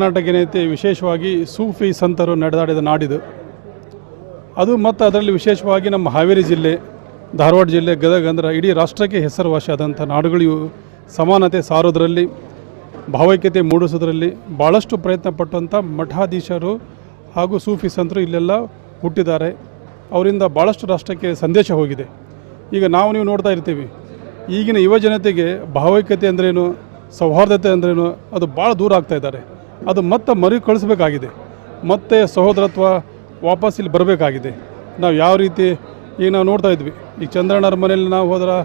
ಕರ್ನಾಟಕ ಏನೈತೆ ವಿಶೇಷವಾಗಿ ಸೂಫಿ ಸಂತರು ನಡೆದಾಡಿದ ನಾಡಿದು ಅದು. ಮತ್ತು ಅದರಲ್ಲಿ ವಿಶೇಷವಾಗಿ ನಮ್ಮ ಹಾವೇರಿ ಜಿಲ್ಲೆ, ಧಾರವಾಡ ಜಿಲ್ಲೆ, ಗದಗ ಅಂದ್ರೆ ಇಡೀ ರಾಷ್ಟ್ರಕ್ಕೆ ಹೆಸರುವಾಸಿಯಾದಂಥ ನಾಡುಗಳು ಸಮಾನತೆ ಸಾರೋದರಲ್ಲಿ, ಭಾವೈಕ್ಯತೆ ಮೂಡಿಸೋದ್ರಲ್ಲಿ ಭಾಳಷ್ಟು ಪ್ರಯತ್ನ ಪಟ್ಟಂಥ ಮಠಾಧೀಶರು ಹಾಗೂ ಸೂಫಿ ಸಂತರು ಇಲ್ಲೆಲ್ಲ ಹುಟ್ಟಿದ್ದಾರೆ. ಅವರಿಂದ ಭಾಳಷ್ಟು ರಾಷ್ಟ್ರಕ್ಕೆ ಸಂದೇಶ ಹೋಗಿದೆ. ಈಗ ನೀವು ನೋಡ್ತಾ ಇರ್ತೀವಿ, ಈಗಿನ ಯುವ ಜನತೆಗೆ ಭಾವೈಕ್ಯತೆ ಅಂದ್ರೇನು, ಸೌಹಾರ್ದತೆ ಅಂದ್ರೇನು ಅದು ಭಾಳ ದೂರ ಆಗ್ತಾ ಇದ್ದಾರೆ. ಅದು ಮತ್ತೆ ಮರುಕಳಿಸಬೇಕಾಗಿದೆ. ಮತ್ತೆ ಸಹೋದರತ್ವ ವಾಪಸ್ ಇಲ್ಲಿ ಬರಬೇಕಾಗಿದೆ. ನಾವು ಯಾವ ರೀತಿ ಈಗ ನಾವು ನೋಡ್ತಾ ಇದ್ವಿ, ಈಗ ಚಂದ್ರಣ್ಣರ ಮನೇಲಿ ನಾವು ಹೋದ್ರೆ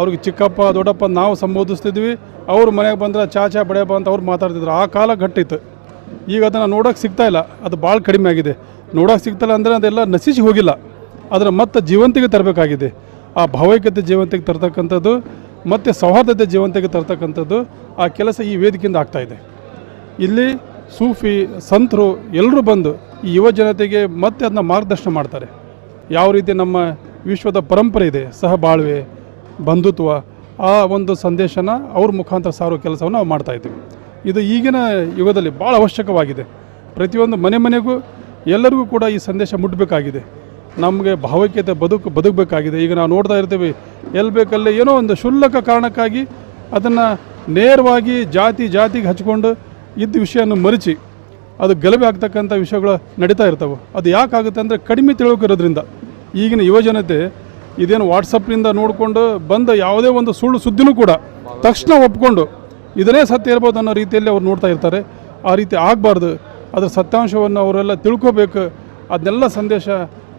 ಅವ್ರಿಗೆ ಚಿಕ್ಕಪ್ಪ ದೊಡ್ಡಪ್ಪ ನಾವು ಸಂಬೋಧಿಸ್ತಿದ್ವಿ, ಅವ್ರ ಮನೆಗೆ ಬಂದ್ರೆ ಚಾ ಬಡೆಯಪ್ಪ ಅಂತ ಅವ್ರು ಮಾತಾಡ್ತಿದ್ರು. ಆ ಕಾಲ ಗಟ್ಟಿತ್ತು. ಈಗ ಅದನ್ನು ನೋಡೋಕೆ ಸಿಗ್ತಾಯಿಲ್ಲ, ಅದು ಭಾಳ ಕಡಿಮೆ ಆಗಿದೆ. ನೋಡೋಕೆ ಸಿಗ್ತಾಯಿಲ್ಲ ಅಂದರೆ ಅದೆಲ್ಲ ನಶಿಸಿ ಹೋಗಿಲ್ಲ, ಅದರ ಮತ್ತೆ ಜೀವಂತಿಗೆ ತರಬೇಕಾಗಿದೆ. ಆ ಭಾವೈಕ್ಯತೆ ಜೀವಂತಿಗೆ ತರ್ತಕ್ಕಂಥದ್ದು ಮತ್ತು ಸೌಹಾರ್ದತೆ ಜೀವಂತಿಗೆ ತರ್ತಕ್ಕಂಥದ್ದು ಆ ಕೆಲಸ ಈ ವೇದಿಕೆಯಿಂದ ಆಗ್ತಾಯಿದೆ. ಇಲ್ಲಿ ಸೂಫಿ ಸಂತರು ಎಲ್ಲರೂ ಬಂದು ಈ ಯುವ ಜನತೆಗೆ ಮತ್ತೆ ಅದನ್ನ ಮಾರ್ಗದರ್ಶನ ಮಾಡ್ತಾರೆ. ಯಾವ ರೀತಿ ನಮ್ಮ ವಿಶ್ವದ ಪರಂಪರೆ ಇದೆ, ಸಹಬಾಳ್ವೆ, ಬಂಧುತ್ವ, ಆ ಒಂದು ಸಂದೇಶನ ಅವ್ರ ಮುಖಾಂತರ ಸಾರೋ ಕೆಲಸವನ್ನು ನಾವು ಮಾಡ್ತಾಯಿದ್ದೀವಿ. ಇದು ಈಗಿನ ಯುಗದಲ್ಲಿ ಭಾಳ ಅವಶ್ಯಕವಾಗಿದೆ. ಪ್ರತಿಯೊಂದು ಮನೆಗೂ ಎಲ್ಲರಿಗೂ ಕೂಡ ಈ ಸಂದೇಶ ಮುಟ್ಟಬೇಕಾಗಿದೆ. ನಮಗೆ ಭಾವೈಕ್ಯತೆ ಬದುಕಬೇಕಾಗಿದೆ. ಈಗ ನಾವು ನೋಡ್ತಾ ಇರ್ತೀವಿ, ಎಲ್ಲಿ ಬೇಕಲ್ಲಿ ಏನೋ ಒಂದು ಕ್ಷುಲ್ಲಕ ಕಾರಣಕ್ಕಾಗಿ ಅದನ್ನು ನೇರವಾಗಿ ಜಾತಿಗೆ ಹಚ್ಕೊಂಡು ಇದ್ದ ವಿಷಯವನ್ನು ಮರಿಚಿ ಅದು ಗಲಭೆ ಆಗ್ತಕ್ಕಂಥ ವಿಷಯಗಳು ನಡೀತಾ ಇರ್ತವೆ. ಅದು ಯಾಕಾಗುತ್ತೆ ಅಂದರೆ ಕಡಿಮೆ ತಿಳುವಳಿರೋದ್ರಿಂದ. ಈಗಿನ ಯುವಜನತೆ ಇದೇನು ವಾಟ್ಸಪ್ನಿಂದ ನೋಡಿಕೊಂಡು ಬಂದ ಯಾವುದೇ ಒಂದು ಸುಳ್ಳು ಸುದ್ದಿನೂ ಕೂಡ ತಕ್ಷಣ ಒಪ್ಕೊಂಡು ಇದನ್ನೇ ಸತ್ಯ ಇರ್ಬೋದು ಅನ್ನೋ ರೀತಿಯಲ್ಲಿ ಅವ್ರು ನೋಡ್ತಾ ಇರ್ತಾರೆ. ಆ ರೀತಿ ಆಗಬಾರ್ದು. ಅದರ ಸತ್ಯಾಂಶವನ್ನು ಅವರೆಲ್ಲ ತಿಳ್ಕೋಬೇಕು. ಅದನ್ನೆಲ್ಲ ಸಂದೇಶ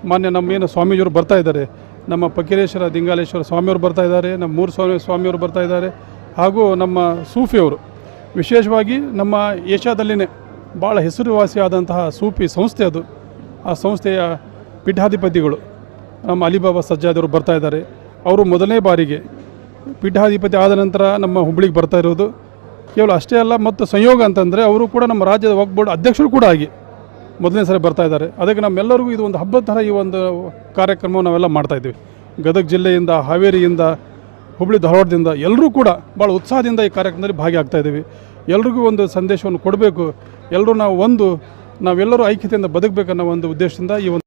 ಮಾನ್ಯ ನಮ್ಮೇನು ಸ್ವಾಮೀಜಿಯವರು ಬರ್ತಾ ಇದ್ದಾರೆ, ನಮ್ಮ ಫಕೀರೇಶ್ವರ ದಿಂಗಾಲೇಶ್ವರ ಸ್ವಾಮಿಯವರು ಬರ್ತಾ ಇದ್ದಾರೆ, ನಮ್ಮ ಮೂರು ಸ್ವಾಮಿಯವರು ಬರ್ತಾ ಇದ್ದಾರೆ, ಹಾಗೂ ನಮ್ಮ ಸೂಫಿಯವರು. ವಿಶೇಷವಾಗಿ ನಮ್ಮ ಏಷ್ಯಾದಲ್ಲಿನೇ ಭಾಳ ಹೆಸರುವಾಸಿಯಾದಂತಹ ಸೂಫಿ ಸಂಸ್ಥೆ ಅದು. ಆ ಸಂಸ್ಥೆಯ ಪೀಠಾಧಿಪತಿಗಳು ನಮ್ಮ ಅಲಿಬಾಬಾ ಸಜ್ಜಾದವರು ಬರ್ತಾ ಇದ್ದಾರೆ. ಅವರು ಮೊದಲನೇ ಬಾರಿಗೆ ಪೀಠಾಧಿಪತಿ ಆದ ನಂತರ ನಮ್ಮ ಹುಬ್ಬಳ್ಳಿಗೆ ಬರ್ತಾ ಇರೋದು. ಕೇವಲ ಅಷ್ಟೇ ಅಲ್ಲ, ಮತ್ತು ಸಂಯೋಗ ಅಂತಂದರೆ ಅವರು ಕೂಡ ನಮ್ಮ ರಾಜ್ಯದ ವಕ್ಫ್ ಬೋರ್ಡ್ ಅಧ್ಯಕ್ಷರು ಕೂಡ ಆಗಿ ಮೊದಲನೇ ಸರಿ ಬರ್ತಾ ಇದ್ದಾರೆ. ಅದಕ್ಕೆ ನಮ್ಮೆಲ್ಲರಿಗೂ ಇದು ಒಂದು ಹಬ್ಬದ ಥರ ಈ ಒಂದು ಕಾರ್ಯಕ್ರಮ ನಾವೆಲ್ಲ ಮಾಡ್ತಾಯಿದ್ದೀವಿ. ಗದಗ ಜಿಲ್ಲೆಯಿಂದ, ಹಾವೇರಿಯಿಂದ, ಹುಬ್ಬಳ್ಳಿ ಧಾರವಾಡದಿಂದ ಎಲ್ಲರೂ ಕೂಡ ಭಾಳ ಉತ್ಸಾಹದಿಂದ ಈ ಕಾರ್ಯಕ್ರಮದಲ್ಲಿ ಭಾಗಿಯಾಗ್ತಾಯಿದ್ದೀವಿ. ಎಲ್ರಿಗೂ ಒಂದು ಸಂದೇಶವನ್ನು ಕೊಡಬೇಕು. ಎಲ್ಲರೂ ನಾವೆಲ್ಲರೂ ಐಕ್ಯತೆಯಿಂದ ಬದುಕಬೇಕನ್ನೋ ಒಂದು ಉದ್ದೇಶದಿಂದ ಈ ಒಂದು